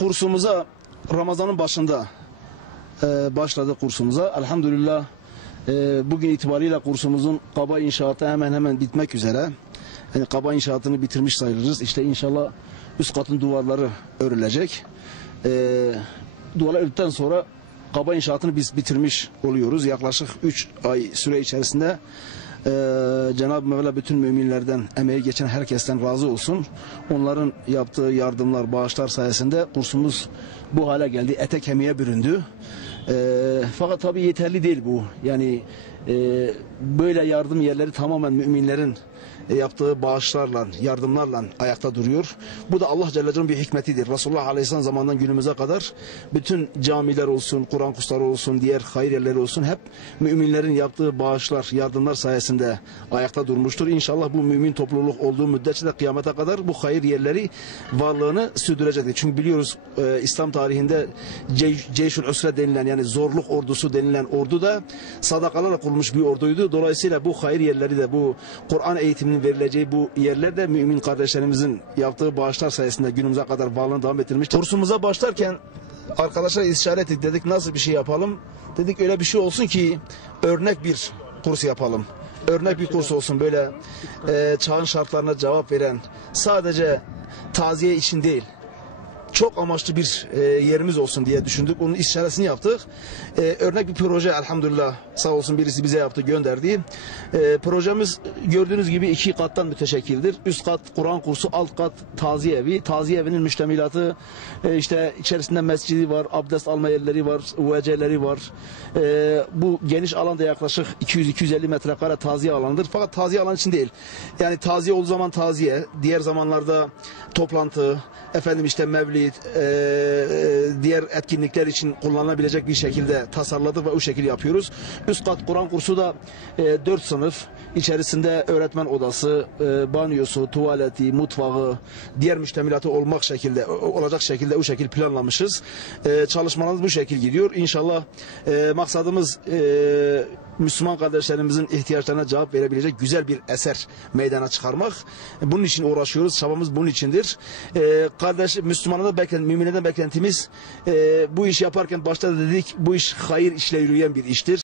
Kursumuza Ramazan'ın başında başladı kursumuza. Elhamdülillah bugün itibariyle kursumuzun kaba inşaatı hemen bitmek üzere. Yani kaba inşaatını bitirmiş sayılırız. İşte inşallah üst katın duvarları örülecek. Duvarlar ördükten sonra kaba inşaatını biz bitirmiş oluyoruz. Yaklaşık 3 ay süre içerisinde Cenab-ı Mevla bütün müminlerden, emeği geçen herkesten razı olsun. Onların yaptığı yardımlar, bağışlar sayesinde kursumuz bu hale geldi. Ete kemiğe büründü. Fakat tabii yeterli değil bu. Yani böyle yardım yerleri tamamen müminlerin yaptığı bağışlarla, yardımlarla ayakta duruyor. Bu da Allah Celle Celaluhu'nun bir hikmetidir. Resulullah Aleyhisselam zamanından günümüze kadar bütün camiler olsun, Kur'an kursları olsun, diğer hayır yerleri olsun hep müminlerin yaptığı bağışlar, yardımlar sayesinde ayakta durmuştur. İnşallah bu mümin topluluk olduğu müddetçe de kıyamete kadar bu hayır yerleri varlığını sürdürecektir. Çünkü biliyoruz İslam tarihinde Ceyşül Üsre denilen, yani zorluk ordusu denilen ordu da sadakalarla kurulmuş bir orduydu. Dolayısıyla bu hayır yerleri de, bu Kur'an eğitiminin verileceği bu yerler de mümin kardeşlerimizin yaptığı bağışlar sayesinde günümüze kadar varlığını devam ettirmiştir. Kursumuza başlarken arkadaşlar istişare ettik, dedik nasıl bir şey yapalım? Dedik öyle bir şey olsun ki örnek bir kurs yapalım. Örnek bir kurs olsun, böyle çağın şartlarına cevap veren, sadece taziye için değil, çok amaçlı bir yerimiz olsun diye düşündük. Onun istişaresini yaptık. Örnek bir proje elhamdülillah sağ olsun birisi bize yaptı, gönderdi. Projemiz gördüğünüz gibi 2 kattan müteşekkildir. Üst kat Kur'an kursu, alt kat taziye evi. Taziye evinin müştemilatı işte içerisinde mescidi var, abdest alma yerleri var, UVC'leri var. Bu geniş alanda yaklaşık 200-250 metrekare taziye alanıdır. Fakat taziye alan için değil. Yani taziye olduğu zaman taziye, diğer zamanlarda toplantı, efendim işte mevlid, diğer etkinlikler için kullanılabilecek bir şekilde tasarladık ve o şekilde yapıyoruz. Üst kat Kur'an kursu da 4 sınıf, içerisinde öğretmen odası, banyosu, tuvaleti, mutfağı, diğer müştemilatı olacak şekilde o şekilde planlamışız. Çalışmalarımız bu şekilde gidiyor. İnşallah maksadımız Müslüman kardeşlerimizin ihtiyaçlarına cevap verebilecek güzel bir eser meydana çıkarmak. Bunun için uğraşıyoruz. Çabamız bunun içindir. Müminlerden beklentimiz bu işi yaparken başta da dedik, bu iş hayır işle yürüyen bir iştir.